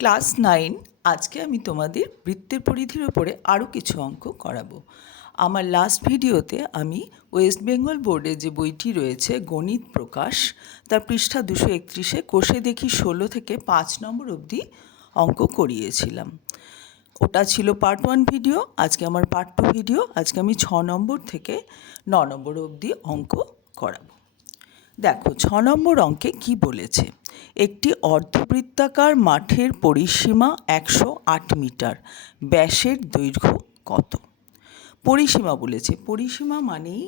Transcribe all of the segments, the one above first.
Class 9 আজকে আমি তোমাদের বৃত্তের পরিধির ওপরে আরও কিছু অঙ্ক করাবো। আমার লাস্ট ভিডিওতে আমি ওয়েস্ট বেঙ্গল বোর্ডে যে বইটি রয়েছে গণিত প্রকাশ তার পৃষ্ঠা 231-এ কোষে দেখি 16 থেকে 5 নম্বর অবধি অঙ্ক করিয়েছিলাম। ওটা ছিল পার্ট 1 ভিডিও। আজকে আমার পার্ট 2 ভিডিও। আজকে আমি 6 নম্বর থেকে 9 নম্বর অবধি অঙ্ক করাবো। দেখো 6 নম্বর অঙ্কে কি বলেছে, একটি অর্ধবৃত্তাকার মাঠের পরিসীমা 108 মিটার, ব্যাসের দৈর্ঘ্য কত? পরিসীমা বলেছে। পরিসীমা মানেই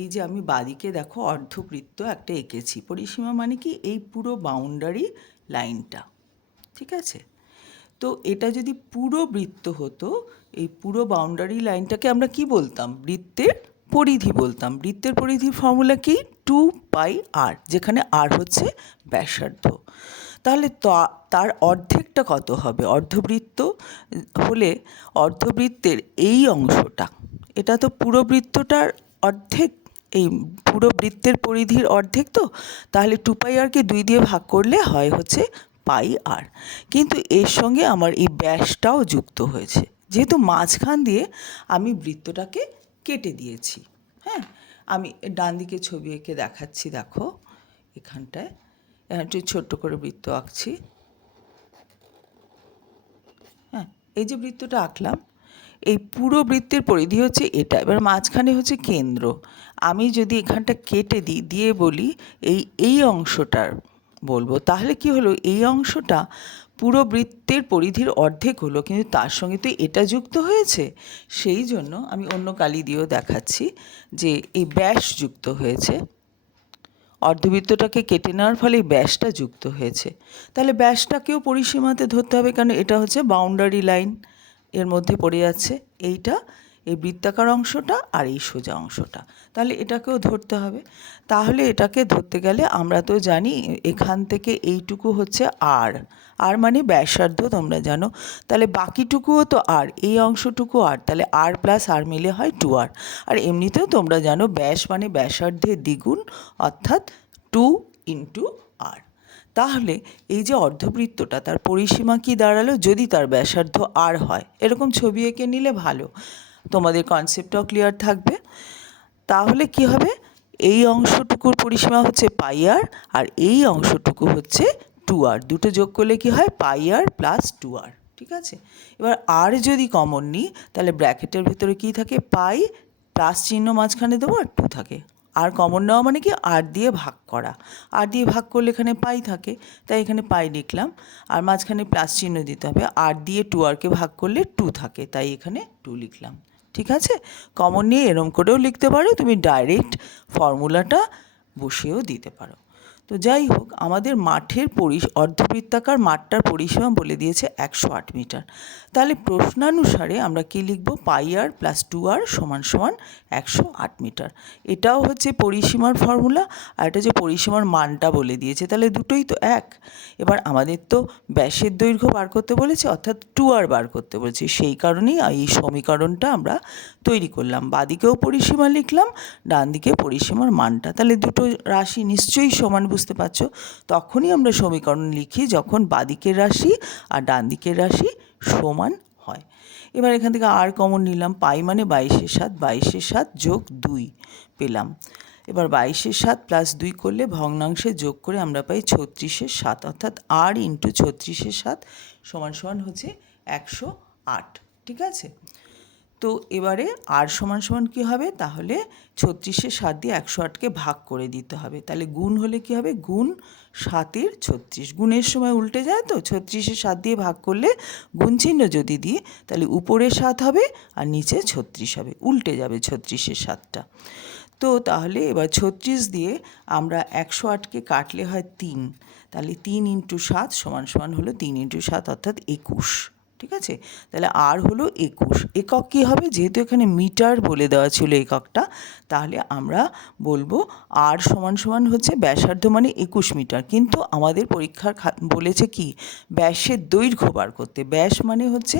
এই যে আমি বাদিকে দেখো অর্ধবৃত্ত একটা এঁকেছি। পরিসীমা মানে কি এই পুরো বাউন্ডারি লাইনটা, ঠিক আছে? তো এটা যদি পুরো বৃত্ত হতো, এই পুরো বাউন্ডারি লাইনটাকে আমরা কি বলতাম? বৃত্তের পরিধি বলতাম। বৃত্তের পরিধির ফর্মুলা কি? 2πr, যেখানে r হচ্ছে ব্যাসার্ধ। তাহলে তার অর্ধেকটা কত হবে? অর্ধবৃত্ত হলে অর্ধবৃত্তের এই অংশটা, এটা তো পুরো বৃত্তটার অর্ধেক, এই পুরো বৃত্তের পরিধির অর্ধেক। তো তাহলে 2πrকে 2 দিয়ে ভাগ করলে হয় হচ্ছে πr। কিন্তু এর সঙ্গে আমার এই ব্যাসটাও যুক্ত হয়েছে, যেহেতু মাঝখান দিয়ে আমি বৃত্তটাকে কেটে দিয়েছি। হ্যাঁ, আমি ডান দিকে ছবি এঁকে দেখাচ্ছি। দেখো এখানটায় একটু ছোট্ট করে বৃত্ত আঁকছি। হ্যাঁ, এই যে বৃত্তটা আঁকলাম, এই পুরো বৃত্তের পরিধি হচ্ছে এটা। এবার মাঝখানে হচ্ছে কেন্দ্র। আমি যদি এখানটা কেটে দিয়ে বলি এই অংশটার বলবো, তাহলে কি হলো? এই অংশটা পুরো বৃত্তের পরিধির অর্ধেক হলো, কিন্তু তার সঙ্গে তো এটা যুক্ত হয়েছে। সেই জন্য আমি অন্য কালি দিয়েও দেখাচ্ছি যে এই ব্যাস যুক্ত হয়েছে। অর্ধবৃত্তটাকে কেটে নেওয়ার ফলে এই ব্যাসটা যুক্ত হয়েছে। তাহলে ব্যাসটাকেও পরিসীমাতে ধরতে হবে, কারণ এটা হচ্ছে বাউন্ডারি লাইন, এর মধ্যে পড়ে যাচ্ছে এইটা, এই বৃত্তাকার অংশটা আর এই সোজা অংশটা। তাহলে এটাকেও ধরতে হবে। তাহলে এটাকে ধরতে গেলে আমরা তো জানি এখান থেকে এইটুকু হচ্ছে আর মানে ব্যাসার্ধ, তোমরা জানো। তাহলে বাকিটুকুও তো আর, এই অংশটুকু আর, তাহলে আর প্লাস আর মিলে হয় 2r। আর এমনিতেও তোমরা জানো ব্যাস মানে ব্যাসার্ধের দ্বিগুণ, অর্থাৎ 2 × r। তাহলে এই যে অর্ধবৃত্তটা, তার পরিসীমা কি দাঁড়ালো? যদি তার ব্যাসার্ধ আর হয়, এরকম ছবি এঁকে নিলে ভালো, তোমাদের কনসেপ্টটাও ক্লিয়ার থাকবে। তাহলে কি হবে? এই অংশটুকুর পরিসীমা হচ্ছে πr, আর এই অংশটুকু হচ্ছে 2r। দুটো যোগ করলে কি হয়? πr + 2r, ঠিক আছে? এবার আর যদি কমন নিই, তাহলে ব্র্যাকেটের ভিতরে কি থাকে? পাই, প্লাস চিহ্ন মাঝখানে দেবো, আর 2 থাকে। আর কমন নেওয়া মানে কি? আর দিয়ে ভাগ করা। আর দিয়ে ভাগ করলে এখানে পাই থাকে, তাই এখানে পাই লিখলাম। আর মাঝখানে প্লাস চিহ্ন দিতে হবে। আর দিয়ে 2rকে ভাগ করলে 2 থাকে, তাই এখানে 2 লিখলাম, ঠিক আছে? কমন নিয়ে এরম করেও লিখতে পারো, তুমি ডাইরেক্ট ফর্মুলাটা বসিয়েও দিতে পারো। তো যাই হোক, আমাদের মাঠের অর্ধবৃত্তাকার মাঠটার পরিসীমা বলে দিয়েছে 108 মিটার। তাহলে প্রশ্নানুসারে আমরা কি লিখব? πr + 2r = 108 metre. এটাও হচ্ছে পরিসীমার ফর্মুলা, আর এটা যে পরিসীমার মানটা বলে দিয়েছে, তাহলে দুটোই তো এক। এবার আমাদের তো ব্যাসের দৈর্ঘ্য বার করতে বলেছে, অর্থাৎ 2r বার করতে বলেছে। সেই কারণেই এই সমীকরণটা আমরা তৈরি করলাম। বাদিকেও পরিসীমা লিখলাম, ডান দিকে পরিসীমার মানটা। তাহলে দুটো রাশি নিশ্চয়ই সমান, বুঝতে পারছো? তখনই আমরা সমীকরণ লিখি যখন বাদিকের রাশি আর ডান দিকের রাশি সমান হয়। এবার এখান থেকে আর কমন নিলাম। পাই মানে 22/7, 22/7 + 2 পেলাম। এবার 22/7 + 2 করলে ভগ্নাংশে যোগ করে আমরা পাই 36/7, অর্থাৎ r × 36/7 সমান হচ্ছে 108, ঠিক আছে? তো এবারে আর সমান কী হবে? তাহলে 36/7 দিয়ে 108কে ভাগ করে দিতে হবে। তাহলে গুণ হলে কি হবে? গুণ 7 × 36। গুণের সময় উল্টে যায় তো, 36/7 দিয়ে ভাগ করলে গুণ চিহ্ন যদি দিই, তাহলে উপরে 7 হবে আর নিচে 36 হবে, উল্টে যাবে 36/7টা। তো তাহলে এবার 36 দিয়ে আমরা 108কে কাটলে হয় 3, তাহলে 3 × 7 সমান হলো 3 × 7 অর্থাৎ 21, ঠিক আছে? তাহলে আর হলো 21। একক কী হবে? যেহেতু এখানে মিটার বলে দেওয়া ছিল এককটা, তাহলে আমরা বলবো আর সমান হচ্ছে ব্যাসার্ধ মানে 21 মিটার। কিন্তু আমাদের পরীক্ষার বলেছে কি? ব্যাসের দৈর্ঘ্য বার করতে। ব্যাস মানে হচ্ছে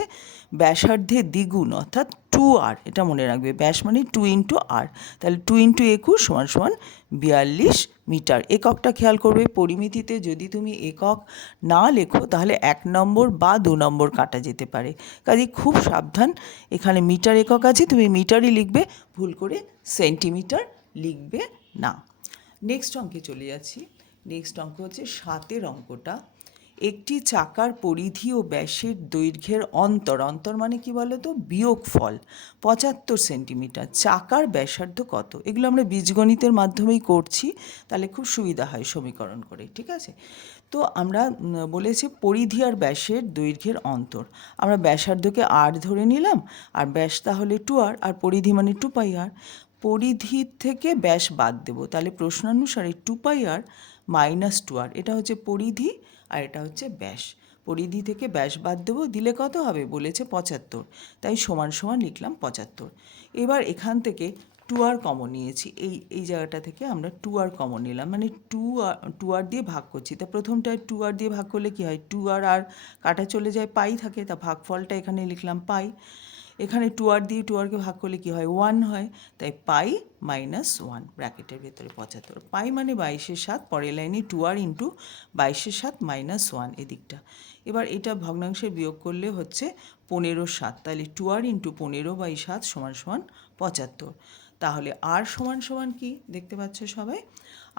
ব্যাসার্ধের দ্বিগুণ, অর্থাৎ 2r, এটা মনে রাখবে, ব্যাস মানে 2 ইন্টু আর, তাহলে 2 ইন্টু 21 সমান সমান 42 মিটার। এককটা খেয়াল করবে, পরিমিতিতে যদি তুমি একক না লেখো তাহলে 1 নম্বর বা 2 নম্বর কাটা যেতে পারে, কাজে খুব সাবধান। এখানে মিটার একক আছে, তুমি মিটারই লিখবে, ভুল করে সেন্টিমিটার লিখবে না। নেক্সট অঙ্কে চলে যাচ্ছি। নেক্সট অঙ্ক হচ্ছে 7 অঙ্কটা। একটি চাকার পরিধি ও ব্যাসের দৈর্ঘ্যের অন্তর মানে কি বলো তো, বিয়োগফল 75 সেন্টিমিটার, চাকার ব্যাসার্ধ কত? এগুলো আমরা বীজগণিতের মাধ্যমেই করছি, তাহলে খুব সুবিধা হয় সমীকরণ করে, ঠিক আছে? তো আমরা বলেছি পরিধি আর ব্যাসের দৈর্ঘ্যের অন্তর, আমরা ব্যাসার্ধকে আর ধরে নিলাম, আর ব্যাস তাহলে 2r, আর পরিধি মানে 2πr। পরিধির থেকে ব্যাস বাদ দেবো, তাহলে প্রশ্নানুসারে 2πr মাইনাস 2r, এটা হচ্ছে পরিধি আর এটা হচ্ছে ব্যাস। পরিধি থেকে ব্যাস বাদ দেবো, দিলে কত হবে? বলেছে 75, তাই সমান সমান লিখলাম 75। এবার এখান থেকে 2r কমন নিয়েছি, এই জায়গাটা থেকে আমরা 2r কমন নিলাম, মানে 2r দিয়ে ভাগ করছি। তা প্রথমটায় 2r দিয়ে ভাগ করলে কি হয়? 2r আর কাটা চলে যায়, পাই থাকে, তা ভাগফলটা এখানে লিখলাম পাই। এখানে 2r দিয়ে 2rকে ভাগ করলে কি হয়? 1 হয়, তাই পাই মাইনাস 1 ব্র্যাকেটের ভেতরে 75। পাই মানে 22/7, পরের লাইনে 2r ইন্টু 22/7 মাইনাস 1 এদিকটা। এবার এটা ভগ্নাংশে বিয়োগ করলে হচ্ছে 15/7, তাহলে 2r ইন্টু 15/7 সমান সমান 75। তাহলে আর সমান সমান কি দেখতে পাচ্ছ সবাই?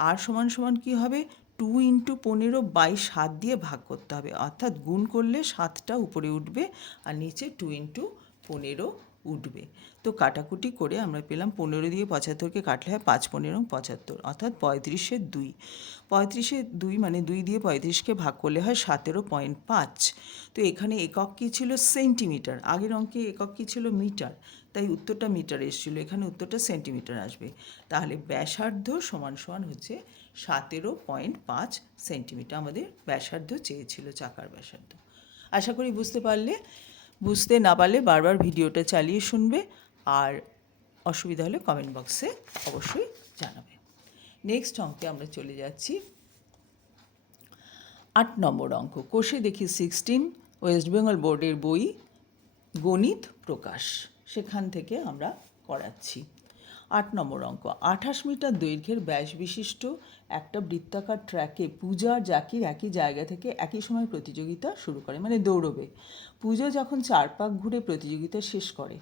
আর সমান সমান কী হবে? 2 ইন্টু 15/7 দিয়ে ভাগ করতে হবে, অর্থাৎ গুণ করলে 7টা উপরে উঠবে আর নিচে 2 ইন্টু 15 উঠবে। তো কাটাকুটি করে আমরা পেলাম 15 দিয়ে 75কে কাটলে হয় 5 15 75, অর্থাৎ 35-এর 2। 35-এর 2 মানে 2 দিয়ে 35কে ভাগ করলে হয় 17.5। তো এখানে একক কী ছিল? সেন্টিমিটার। আগের অঙ্কে একক কী ছিল? মিটার, তাই উত্তরটা মিটার এসেছিলো, এখানে উত্তরটা সেন্টিমিটার আসবে। তাহলে ব্যাসার্ধ সমান সমান হচ্ছে 17.5 সেন্টিমিটার, আমাদের ব্যাসার্ধ চেয়েছিল, চাকার ব্যাসার্ধ। আশা করি বুঝতে পারলে। বুঝতে না পারলে বারবার ভিডিওটা চালিয়ে শুনবে, আর অসুবিধা হলে কমেন্ট বক্সে অবশ্যই জানাবে। নেক্সট অঙ্কে আমরা চলে যাচ্ছি 8 নম্বর অঙ্ক। কোষে দেখি 16, ওয়েস্ট বেঙ্গল বোর্ডের বই, গণিত প্রকাশ, সেখান থেকে আমরা করাচ্ছি। 8 নম্বর অঙ্ক। 28 মিটার দৈর্ঘ্যের ব্যাস বিশিষ্ট একটা বৃত্তাকার ট্র্যাকে পূজা আর জাকির একই জায়গা থেকে একই সময় প্রতিযোগিতা শুরু করে, মানে দৌড়বে। পূজা যখন 4 পাক ঘুরে প্রতিযোগিতা শেষ করে,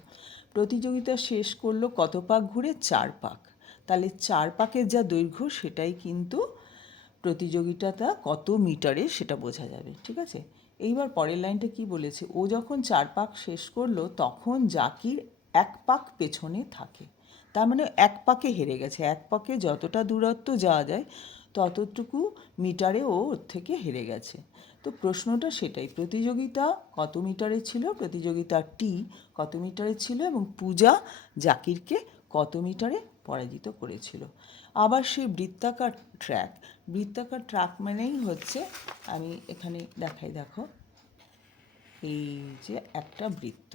প্রতিযোগিতা শেষ করলো কত পাক ঘুরে? 4 পাক। তাহলে 4 পাকের যা দৈর্ঘ্য সেটাই কিন্তু প্রতিযোগিতাটা কত মিটারে সেটা বোঝা যাবে, ঠিক আছে? এইবার পরের লাইনটা কি বলেছে? ও যখন 4 পাক শেষ করলো তখন জাকির 1 পাক পেছনে থাকে, তার মানে 1 পাকে হেরে গেছে। 1 পাকে যতটা দূরত্ব যাওয়া যায় ততটুকু মিটারে ও ওর থেকে হেরে গেছে। তো প্রশ্নটা সেটাই, প্রতিযোগিতা কত মিটারে ছিল, প্রতিযোগিতা টি কত মিটারে ছিল, এবং পূজা জাকিরকে কত মিটারে পরাজিত করেছিল। আবার সেই বৃত্তাকার ট্র্যাক, বৃত্তাকার ট্র্যাক মানেই হচ্ছে, আমি এখানে দেখাই, দেখো এই যে একটা বৃত্ত।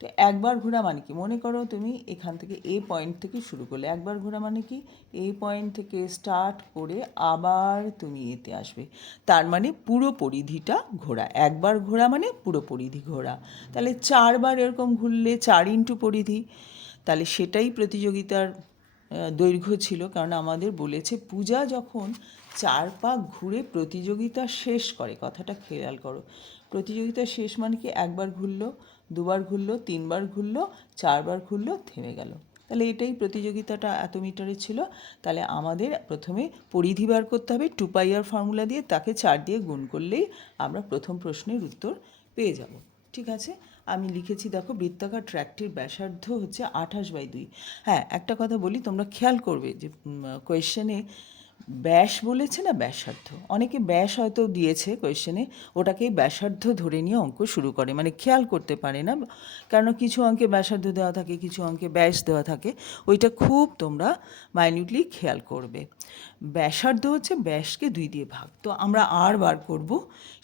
তো একবার ঘোরা মানে কি? মনে করো তুমি এখান থেকে এ পয়েন্ট থেকে শুরু করলে, একবার ঘোরা মানে কি? এই পয়েন্ট থেকে স্টার্ট করে আবার তুমি এতে আসবে, তার মানে পুরো পরিধিটা ঘোরা। একবার ঘোরা মানে পুরো পরিধি ঘোরা। তাহলে 4 বার এরকম ঘুরলে 4 ইন্টু পরিধি, তাহলে সেটাই প্রতিযোগিতার দৈর্ঘ্য ছিল। কারণ আমাদের বলেছে পূজা যখন 4 পাক ঘুরে প্রতিযোগিতা শেষ করে, কথাটা খেয়াল করো। প্রতিযোগিতা শেষ মানে কি? একবার ঘুরলো, দুবার ঘুরলো, 3 বার ঘুরলো, 4 বার ঘুরলো, থেমে গেল। তাহলে এটাই প্রতিযোগিতাটা এত মিটারে ছিল। তাহলে আমাদের প্রথমে পরিধি বার করতে হবে 2πr ফর্মুলা দিয়ে, তাকে 4 দিয়ে গুণ করলেই আমরা প্রথম প্রশ্নের উত্তর পেয়ে যাব, ঠিক আছে? আমি লিখেছি, দেখো বৃত্তাকার ট্র্যাকটির ব্যাসার্ধ হচ্ছে 28/2। হ্যাঁ, একটা কথা বলি, তোমরা খেয়াল করবে যে কোয়েশ্চেনে ব্যাস বলেছে না ব্যাসার্ধ, অনেকে ব্যাস হয়তো দিয়েছে কোয়েশ্চেনে, ওটাকেই ব্যাসার্ধ ধরে নিয়ে অঙ্ক শুরু করে, মানে খেয়াল করতে পারে না। কারণ কিছু অঙ্কে ব্যাসার্ধ দেওয়া থাকে, কিছু অঙ্কে ব্যাস দেওয়া থাকে, ওইটা খুব তোমরা মাইনিউটলি খেয়াল করবে। ব্যাসার্ধ হচ্ছে ব্যাসকে 2 দিয়ে ভাগ, তো আমরা আর বার করব,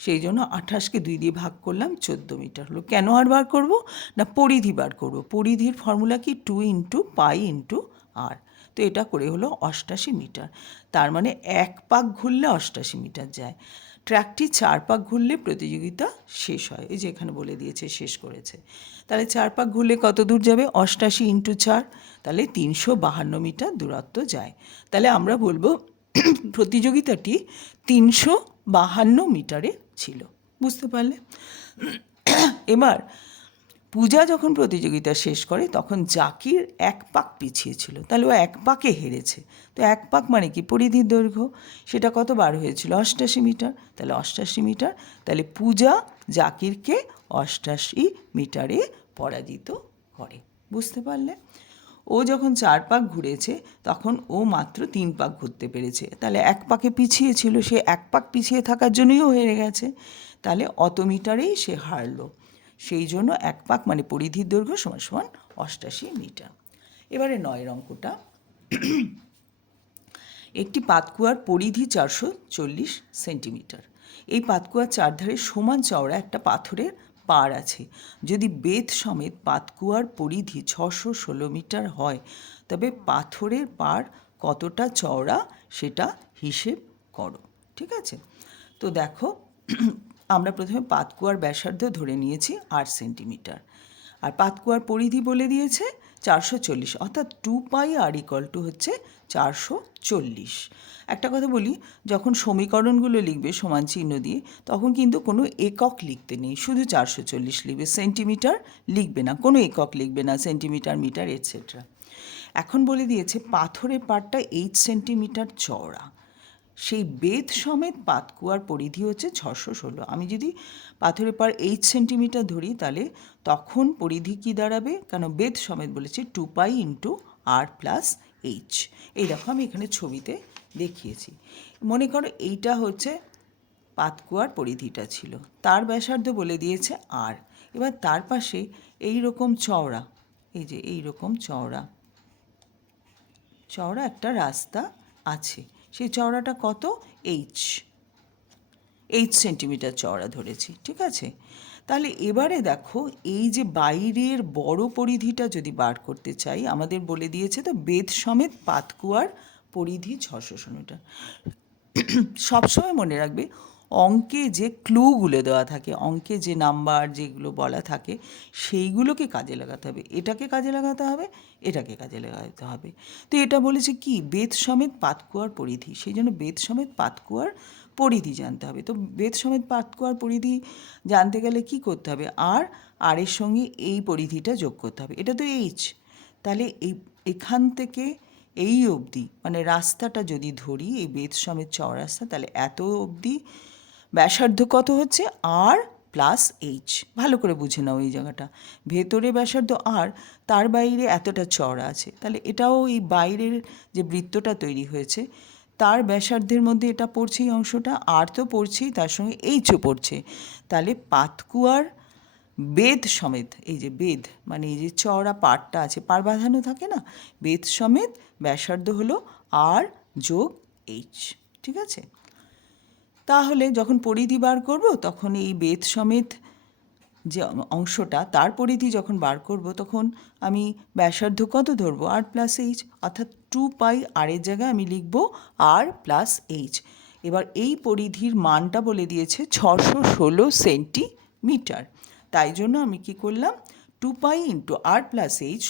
সেই জন্য 28কে 2 দিয়ে ভাগ করলাম, 14 মিটার হলো। কেন আর বার করব না? পরিধি বার করব। পরিধির ফর্মুলা কি? 2 ইন্টু পাই ইন্টু আর। তো এটা করে হলো 88 মিটার, তার মানে 1 পাক ঘুরলে 88 মিটার যায়। ট্র্যাকটি 4 পাক ঘুরলে প্রতিযোগিতা শেষ হয়। এই যে এখানে বলে দিয়েছে শেষ করেছে। তাহলে 4 পাক ঘুরলে কত দূর যাবে? 88 ইন্টু 4, তাহলে 352 মিটার দূরত্ব যায়। তাহলে আমরা বলবো প্রতিযোগিতাটি 352 মিটারে ছিল। বুঝতে পারলে? এবার পূজা যখন প্রতিযোগিতা শেষ করে তখন জাকির 1 পাক পিছিয়ে ছিল, তাহলে ও 1 পাকে হেরেছে। তো 1 পাক মানে কি? পরিধির দৈর্ঘ্য। সেটা কত বার হয়েছিল? 88 মিটার। তাহলে 88 মিটার, তাহলে পূজা জাকিরকে 88 মিটারে পরাজিত করে। বুঝতে পারলে? ও যখন 4 পাক ঘুরেছে তখন ও মাত্র 3 পাক ঘুরতে পেরেছে, তাহলে 1 পাকে পিছিয়ে ছিল, সে 1 পাক পিছিয়ে থাকার জন্যই ও হেরে গেছে। তাহলে অত মিটারেই সে হারলো। সেই জন্য 1 পাক মানে পরিধির দৈর্ঘ্য সমান সমান 88 মিটার। এবারে 9 অঙ্কটা, একটি পাতকুয়ার পরিধি 440 সেন্টিমিটার। এই পাতকুয়ার চারধারে সমান চওড়া একটা পাথরের পাড় আছে। যদি বেত সমেত পাতকুয়ার পরিধি 616 মিটার হয় তবে পাথরের পাড় কতটা চওড়া সেটা হিসেব করো। ঠিক আছে? তো দেখো, আমরা প্রথমে পাতকুয়ার ব্যাসার্ধ ধরে নিয়েছি 8 সেন্টিমিটার, আর পাতকুয়ার পরিধি বলে দিয়েছে 440, অর্থাৎ 2πr = হচ্ছে 440। একটা কথা বলি, যখন সমীকরণগুলো লিখবে সমান চিহ্ন দিয়ে তখন কিন্তু কোনো একক লিখতে নেই, শুধু 440 লিখবে, সেন্টিমিটার লিখবে না, কোনো একক লিখবে না, সেন্টিমিটার, মিটার, এটসেট্রা। এখন বলে দিয়েছে পাথরের পাড়টা 8 সেন্টিমিটার চওড়া। সেই বেত সমেত পাতকুয়ার পরিধি হচ্ছে 616। আমি যদি পাথরের পাড় 8 সেন্টিমিটার ধরি তাহলে তখন পরিধি কি দাঁড়াবে? কেন বেত সমেত বলেছে 2π × r+h। এই দেখো আমি এখানে ছবিতে দেখিয়েছি। মনে করো এইটা হচ্ছে পাতকুয়ার পরিধিটা ছিল, তার ব্যাসার্ধ বলে দিয়েছে r। এবার তার পাশে এই রকম চওড়া, এই যে এই রকম চওড়া একটা রাস্তা আছে। সেই চওড়াটা কত? এইচ সেন্টিমিটার চওড়া ধরেছি। ঠিক আছে? তাহলে এবারে দেখো, এই যে বাইরের বড় পরিধিটা যদি বার করতে চাই, আমাদের বলে দিয়েছে তো বেত সমেত পাতকুয়ার পরিধি 616 মিটার। সবসময় মনে রাখবে, অঙ্কে যে ক্লুগুলো দেওয়া থাকে, অঙ্কে যে নাম্বার যেগুলো বলা থাকে সেইগুলোকে কাজে লাগাতে হবে। এটাকে কাজে লাগাতে হবে, এটাকে কাজে লাগাতে হবে। তো এটা বলেছে কি? বেত সমেত পাতকুয়ার পরিধি, সেই জন্য বেত সমেত পাতকুয়ার পরিধি জানতে হবে। তো বেত সমেত পাতকুয়ার পরিধি জানতে গেলে কি করতে হবে? আর এর সঙ্গে এই পরিধিটা যোগ করতে হবে। এটা তো এইচ, তাহলে এখান থেকে এই অবধি মানে রাস্তাটা যদি ধরি, এই বেত সমেত চওড়া রাস্তা, তাহলে এত অবধি ব্যাসার্ধ কত হচ্ছে? r+h। ভালো করে বুঝে নাও এই জায়গাটা। ভেতরে ব্যাসার্ধ r, তার বাইরে এতটা চওড়া আছে, তাহলে এটাও এই বাইরের যে বৃত্তটা তৈরি হয়েছে তার ব্যাসার্ধের মধ্যে এটা পড়ছে, এই অংশটা r তো পড়ছেই, তার সঙ্গে h-ও পড়ছে। তাহলে পাতকুয়ার বেদ সমেত, এই যে বেদ মানে এই যে চওড়া পাড়টা আছে, পাড় বাঁধানো থাকে না, বেদ সমেত ব্যাসার্ধ হলো r+h। ঠিক আছে? তাহলে যখন পরিধি বার করব তখন এই বেদ সমেত যে অংশটা তার পরিধি যখন বার করব তখন আমি ব্যাসার্ধ কত ধরবো? r+h, অর্থাৎ 2π r এর জায়গায় আমি লিখব r+h। এবার এই পরিধির মানটা বলে দিয়েছে 616 সেন্টিমিটার। তাই জন্য আমি কি করলাম? 2π × r+h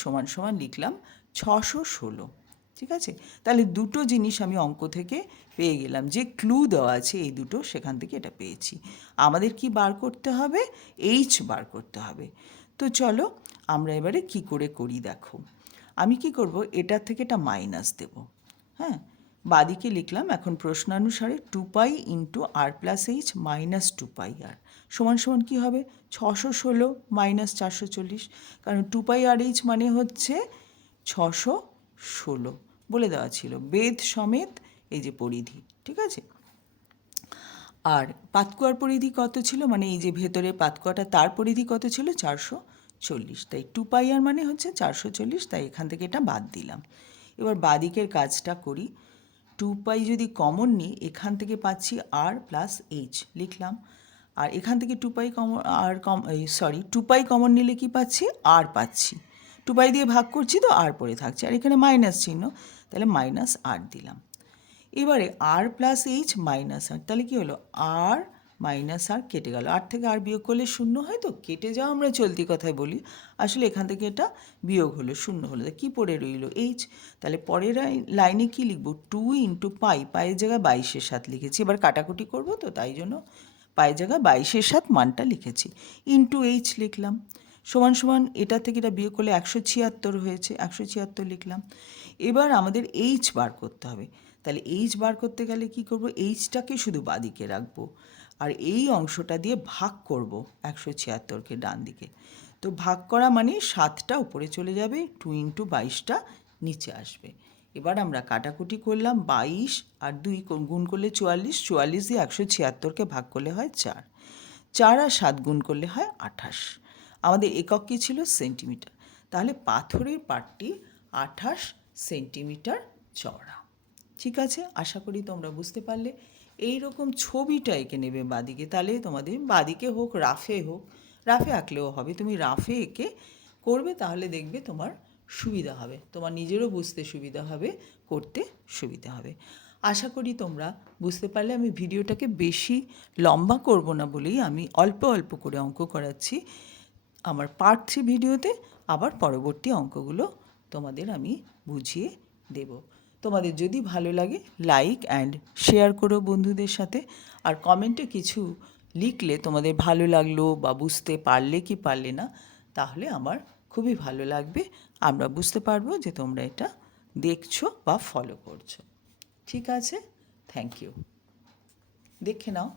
= লিখলাম 616। ঠিক আছে? তাহলে দুটো জিনিস আমি অঙ্ক থেকে পেয়ে গেলাম, যে ক্লু দেওয়া আছে এই দুটো, সেখান থেকে এটা পেয়েছি। আমাদের কি বার করতে হবে? এইচ বার করতে হবে। তো চলো আমরা এবারে কি করে করি দেখো। আমি কি করব? এটার থেকে এটা মাইনাস দেব। হ্যাঁ, বাদিকে লিখলাম এখন প্রশ্নানুসারে 2π × r+h - 2πr = কী হবে? 616 - 440, কারণ 2πrh মানে হচ্ছে 616 বলে দেওয়া ছিল, বেদ সমেত এই যে পরিধি। ঠিক আছে? আর পাতকুয়ার পরিধি কত ছিল? মানে এই যে ভেতরে পাতকুয়াটা, তার পরিধি কত ছিল? 440। তাই 2πr মানে হচ্ছে 440, তাই এখান থেকে এটা বাদ দিলাম। এবার বাদিকের কাজটা করি। 2π যদি কমন নিই, এখান থেকে পাচ্ছি r+h লিখলাম, আর এখান থেকে 2π কমন নিলে কি পাচ্ছি? r পাচ্ছি। 2π দিয়ে ভাগ করছি তো r পড়ে থাকছে, আর এখানে মাইনাস চিহ্ন, তাহলে -r দিলাম। এবারে আর প্লাস এইচ মাইনাস আর, তাহলে কী হলো, আর মাইনাস আর কেটে গেল, আর থেকে আর বিয়োগ করলে শূন্য হয়, তো কেটে যাওয়া আমরা চলতি কথায় বলি, আসলে এখান থেকে এটা বিয়োগ হলো, শূন্য হলো, কী পড়ে রইল, এইচ। তাহলে পরের লাইনে কী লিখব, 2 ইন্টু পাই, পায়ের জায়গায় 22/7 লিখেছি, এবার কাটাকুটি করব, তো তাই জন্য পায়ের জায়গায় 22/7 মানটা লিখেছি, ইন্টু এইচ লিখলাম, সমান সমান এটা থেকে এটা বিয়োগ করলে 176 হয়েছে, 176 লিখলাম। এবার আমাদের এইচ বার করতে হবে, তাহলে এইচ বার করতে গেলে কি করব, এইচটাকে শুধু বাঁদিকে রাখবো, আর এই অংশটা দিয়ে ভাগ করব 176কে ডান দিকে, তো ভাগ করা মানে 7টা উপরে চলে যাবে, 2 ইন্টু 22টা নিচে আসবে। এবার আমরা কাটাকুটি করলাম, 22 আর 2 গুণ করলে 44, 44 দিয়ে 176কে ভাগ করলে হয় 4, 4 আর 7 গুণ করলে হয় 28। আমাদের একক কী ছিল, সেন্টিমিটার, তাহলে পাথরের পাটটি 28 সেন্টিমিটার চওড়া। ঠিক আছে, আশা করি তোমরা বুঝতে পারলে। এই রকম ছবিটা এঁকে নেবে বাঁদিকে, তাহলে তোমাদের বাঁদিকে হোক রাফে হোক, রাফে আঁকলেও হবে, তুমি রাফে এঁকে করবে, তাহলে দেখবে তোমার সুবিধা হবে, তোমার নিজেরও বুঝতে সুবিধা হবে, করতে সুবিধা হবে। আশা করি তোমরা বুঝতে পারলে। আমি ভিডিওটাকে বেশি লম্বা করব না বলেই আমি অল্প অল্প করে অঙ্ক করাচ্ছি। আমার পার্ট 3 ভিডিওতে আবার পরবর্তী অঙ্কগুলো তোমাদের আমি বুঝিয়ে দেব। তোমাদের যদি ভালো লাগে লাইক অ্যান্ড শেয়ার করো বন্ধুদের সাথে, আর কমেন্টে কিছু লিখলে তোমাদের ভালো লাগলো বা বুঝতে পারলে কি পারলে না, তাহলে আমার খুবই ভালো লাগবে, আমরা বুঝতে পারবো যে তোমরা এটা দেখছো বা ফলো করছো। ঠিক আছে, থ্যাংক ইউ, দেখে নাও।